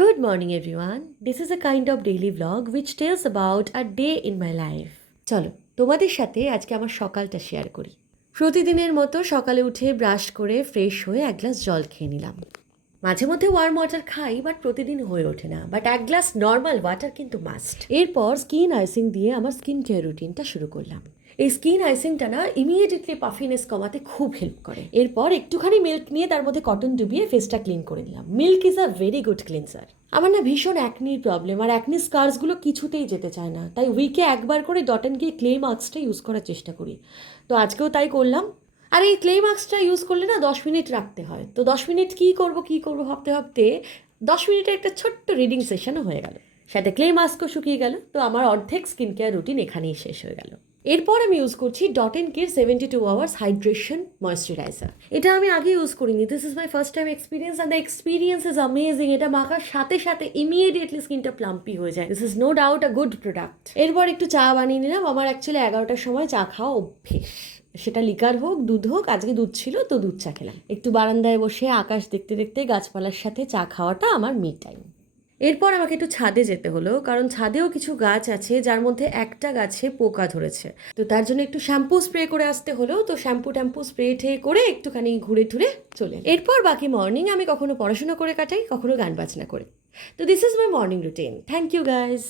Good morning, everyone. This is a kind of daily vlog which tells about a day in my life. চলো তোমাদের সাথে আজকে আমার সকালটা শেয়ার করি। প্রতিদিনের মতো সকালে উঠে ব্রাশ করে ফ্রেশ হয়ে এক গ্লাস জল খেয়ে নিলাম। মাঝে মধ্যে ওয়ার্ম ওয়াটার খাই, বাট প্রতিদিন হয়ে ওঠে না, বাট এক গ্লাস নর্মাল ওয়াটার কিন্তু মাস্ট। এরপর স্কিন আইসিং দিয়ে আমার স্কিন কেয়ার রুটিনটা শুরু করলাম। এই স্কিন আইসিংটা না ইমিডিয়েটলি পাফিনেস কমাতে খুব হেল্প করে। এরপর একটুখানি মিল্ক নিয়ে তার মধ্যে কটন ডুবিয়ে ফেসটা ক্লিন করে নিলাম। Milk is a very good cleanser. আমার না ভীষণ অ্যাকনির প্রবলেম, আর অ্যাকনি স্কার্সগুলো কিছুতেই যেতে চায় না, তাই উইকে একবার করে ডট অ্যান্ড কি ক্লে মাস্কটা ইউজ করার চেষ্টা করি। তো আজকেও তাই করলাম। আর এই ক্লে মাস্কটা ইউজ করলে না 10 মিনিট রাখতে হয়। তো 10 মিনিট কী করবো ভাবতে ভাবতে 10 মিনিটের একটা ছোট্ট রিডিং সেশনও হয়ে গেল, সাথে ক্লে মাস্কও শুকিয়ে গেল। তো আমার অর্ধেক স্কিন কেয়ার রুটিন এখানেই শেষ হয়ে গেল। এরপর আমি ইউজ করছি ডট অ্যান্ড কির 72 আওয়ার্স হাইড্রেশন ময়েশ্চারাইজার। এটা আমি আগে ইউজ করিনি, this is my first time experience and the experience is amazing. এটা মাখার সাথে সাথে ইমিডিয়েটলি স্কিনটা প্লাম্পি হয়ে যায়। This is no doubt a good product. এরপর একটু চা বানিয়ে নিলাম। আমার অ্যাকচুয়ালি 11টার সময় চা খাওয়া অভ্যেস, সেটা লিকার হোক দুধ হোক। আজকে দুধ ছিল তো দুধ চা খেলাম। একটু বারান্দায় বসে আকাশ দেখতে দেখতে গাছপালার সাথে চা খাওয়াটা আমার মি টাইম। এরপর আমাকে একটু ছাদে যেতে হলো, কারণ ছাদেও কিছু গাছ আছে যার মধ্যে একটা গাছে পোকা ধরেছে। তো তার জন্য একটু শ্যাম্পু স্প্রে করে আসতে হলো। তো শ্যাম্পু ট্যাম্পু স্প্রে ঠে করে একটুখানি ঘুরে টুরে চলে এরপর বাকি মর্নিং আমি কখনো পড়াশোনা করে কাটাই, কখনো গান বাজনা করে। তো this is my morning routine. Thank you guys.